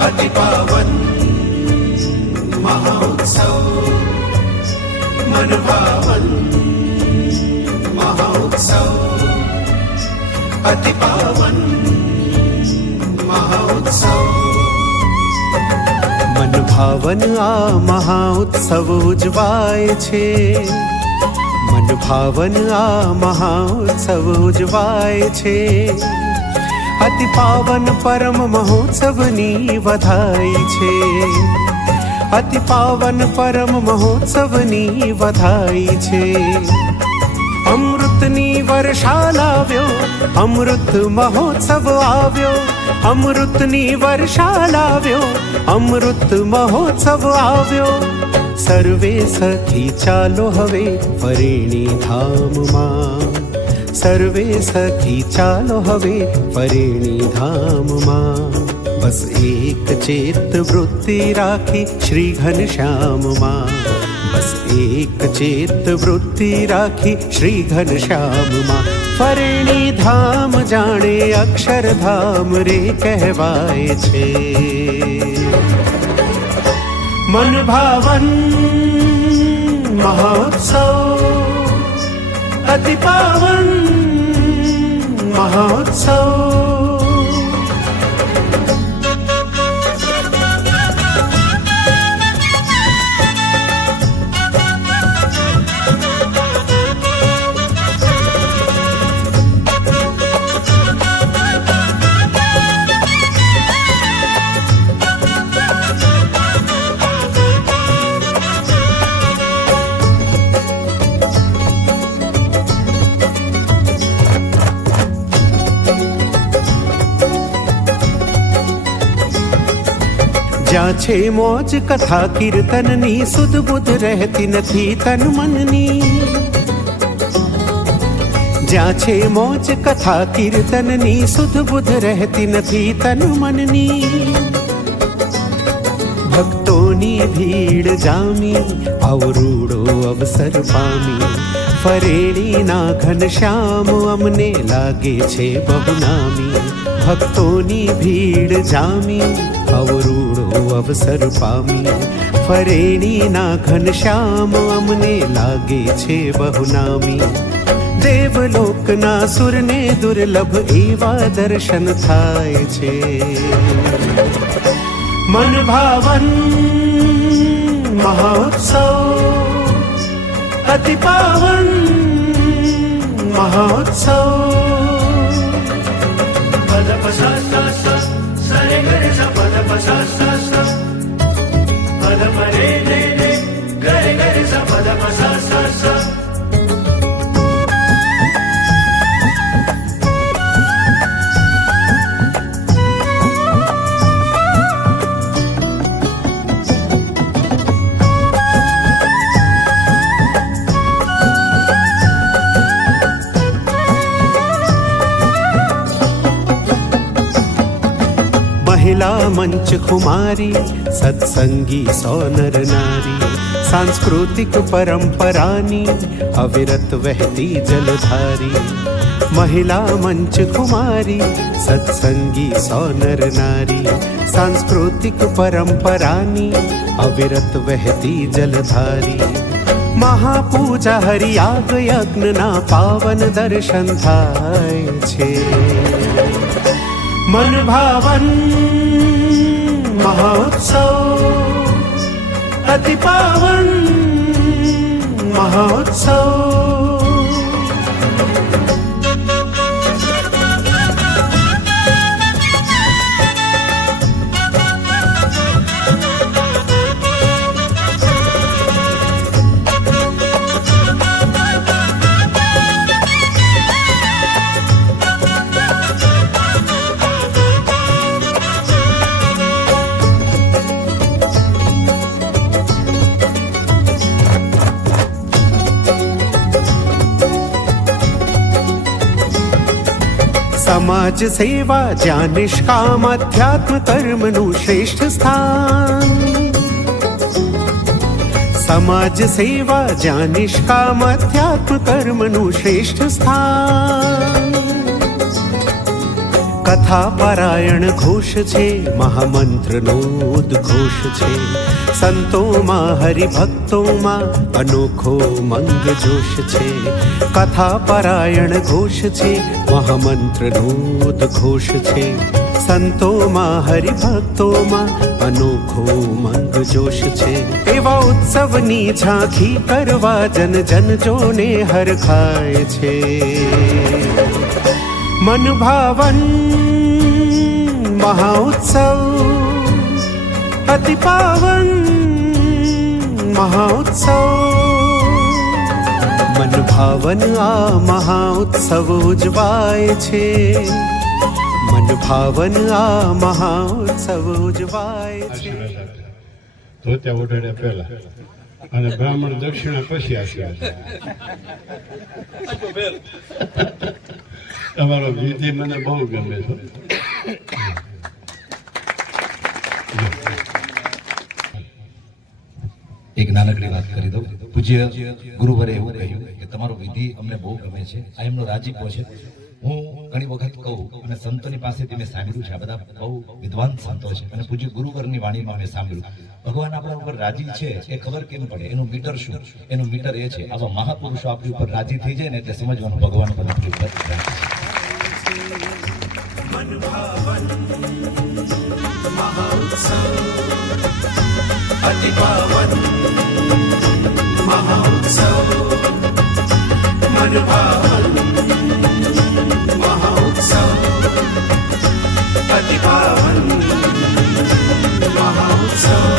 अति पावन महाउत्सव, मन भावन महाउत्सव, अति पावन महाउत्सव। मन भावन आ મહાઉત્સવ ઉજવાય છે, મન ભાવન આ મહાઉત્સવ ઉજવાય છે। અતિ પાવન પરમ મહોત્સવની વધાઈ છે, અતિ પાવન પરમ મહોત્સવની વધાઈ છે। અમૃતની વર્ષા લાવ્યો, અમૃત મહોત્સવ આવ્યો, અમૃતની વર્ષા લાવ્યો, અમૃત મહોત્સવ આવ્યો। સર્વે સખી ચાલો હવે ફરેણી ધામમાં, સર્વે સખી ચાલો હવે ફરેણી ધામમાં। બસ એક ચેત વૃત્તિ રાખી શ્રી ઘનશ્યામમાં, બસ એક ચેત વૃત્તિ રાખી શ્રી ઘનશ્યામમાં। ફરેણી ધામ જાણે અક્ષરધામ રે કહેવાય છે। मन भावन महोत्सव, अति पावन महोत्सव। જ્યાં છે મોજ કથા કીર્તનની, સુધ બુધ રહેતી નથી તન મનની। જ્યાં છે મોજ કથા કીર્તનની, સુધ બુધ રહેતી નથી તન મનની। ભક્તોની ભીડ જામી, અવરૂડો અવસર પામી, ફરેણીના ઘનશ્યામ અમને લાગે છે બહુ નામી। ભક્તોની ભીડ જામી, અવરૂડો અવસર પામી, ફરેણીના ઘનશ્યામ અમને લાગે છે બહુ નામી। દેવલોકના સુરને દુર્લભ એવા દર્શન થાય છે। મન ભાવન મહોત્સવ, અતિ પાવન મહોત્સવ। पद पसा सा सा सरे गरे सा पद पसा सा सा, पद परे रे रे गरे गरे सा पद पसा सा सा। મહિલા મંચ ખુમારી, સત્સંગી સો નર નારી, સાંસ્કૃતિક પરંપરાની અવિરત વહેતી જલધારી। મહિલા મંચ ખુમારી, સત્સંગી સો નર નારી, સાંસ્કૃતિક પરંપરાની અવિરત વહેતી જલધારી। મહાપૂજા હરિયાગ યજ્ઞના પાવન દર્શન થાય છે। मन भावन महोत्सव, अति पावन महोत्सव। સમાજ સેવા જ્યાં નિષ્કામ અધ્યાત્મ કર્મનું શ્રેષ્ઠ સ્થાન। સમાજ સેવા જ્યાં નિષ્કામ અધ્યાત્મ કર્મનું શ્રેષ્ઠ સ્થાન। કથા પારાયણ ઘોષ છે, મહામંત્રનો ઉદ્ઘોષ છે. સંતોમાં હરિભક્તોમાં અનોખો મંગ જોશ છે. કથા પારાયણ ઘોષ છે, મહામંત્રનો ઉદ્ઘોષ છે. સંતોમાં હરિભક્તોમાં અનોખો મંગ જોશ છે. એવા ઉત્સવની ઝાંખી કરવા જન જન જોને હરખાય છે. મન ભાવન મહાઉત્સવ, અતિ પાવન મહાઉત્સવ. મન ભાવન આ મહાઉત્સવ ઉજવાય છે. મન ભાવન આ મહાઉત્સવ ઉજવાય છે. ધોત્યા ઓઢાડ્યા પહેલા અને બ્રાહ્મણ દક્ષિણા પછી આપ્યા છે. તમારો વિધિ મને બહુ ગમે છે. એક નાનકડી વાત કરી દઉં. પૂજ્ય ગુરુવરે એવું કહ્યું કે તમારો વિધિ અમને બહુ ગમે છે, આ એમનો રાજીપો છે. હું ઘણી વખત કહું અને સંતોની પાસેથી મેં સાંભળ્યું છે, આ બધા બહુ વિદ્વાન સંતો છે અને પૂજ્ય ગુરુવરની વાણીમાં મેં સાંભળ્યું ભગવાન આપણા ઉપર રાજી છે એ ખબર કેમ પડે? એનું મીટર શું? એનું મીટર એ છે, આવા મહાપુરુષો આપણી ઉપર રાજી થઈ જાય ને એટલે સમજવાનું ભગવાન પર આપણી ઉપર રાજી છે. મન ભાવન મહાઉત્સવ, અતિ પાવન મહાઉત્સવ. મન ભાવન મહાઉત્સવ, અતિ પાવન મહાઉત્સવ.